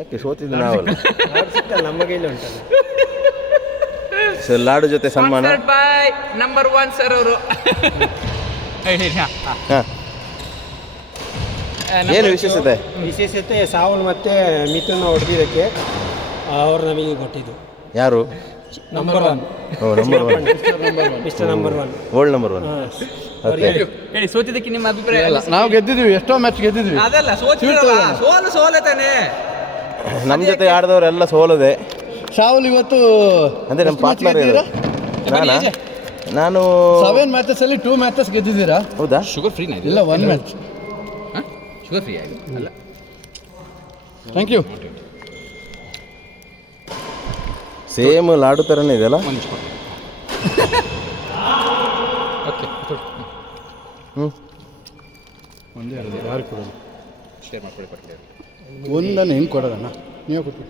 ಯಾಕೆ ಸೋತಿದ್ದು ನಾವಲ್ಲ. ನಮ್ಮ ಕೈಲಿ ಉಂಟಲ್ಲ. ಸರ್ ಲಾಡು ಜೊತೆ ಸನ್ಮಾನ. ನಂಬರ್ 1 ಸರ್ ಅವರು. ಏನು ವಿಶೇಷತೆ? ವಿಶೇಷತೆ ಸಾವಲ್ ಮತ್ತೆ ಮಿಥುನ ಹೊಡೆದಿದ್ದಕ್ಕೆ ಅವರು ನಮಗೆ ಕೊಟ್ಟಿದ್ದು. ಯಾರು? Number 1. Number 1 mister number 1, world number 1. ಹೇಳಿ, ಸೋತಿದ್ದಕ್ಕೆ ನಿಮ್ಮ ಅಭಿಪ್ರಾಯ? ನಾವು ಗೆದ್ದಿದ್ವಿ, ಎಷ್ಟೋ ಮ್ಯಾಚ್ ಗೆದ್ದಿದ್ವಿ. ಅದಲ್ಲ, ಸೋಲೆ ತಾನೆ. ನಮ್ಮ ಜೊತೆ ಆಡಿದವರೆಲ್ಲ ಸೋಲದೆ. ಶಾಹುಲ್ ಇವತ್ತು ಅಂದರೆ ನಮ್ಮ ಪಾರ್ಟ್ನರ್ ನಾನು 7 ಮ್ಯಾಚಸ್ ಅಲ್ಲಿ 2 ಮ್ಯಾಚಸ್ ಗೆದ್ದಿದ್ದೀರಾ. ಹೌದಾ? ಶುಗರ್ ಫ್ರೀ ಇಲ್ಲ, 1 ಮ್ಯಾಚ್. ಶುಗರ್ ಫ್ರೀ ಆಗಿದೆ ಅಲ್ಲ. Thank you. ಸೇಮ್ ಲಾಡು ಥರನೇ ಇದೆಯಲ್ಲ. ಓಕೆ, ಒಂದೇ ಯಾರು ಕೊಡೋದು? ಶೇರ್ ಮಾಡ್ಕೊಳ್ಳಿ. ಒಂದನ್ನು ಹೆಂಗೆ ಕೊಡೋದಣ್ಣ? ನೀವೇ ಕೊಟ್ಟು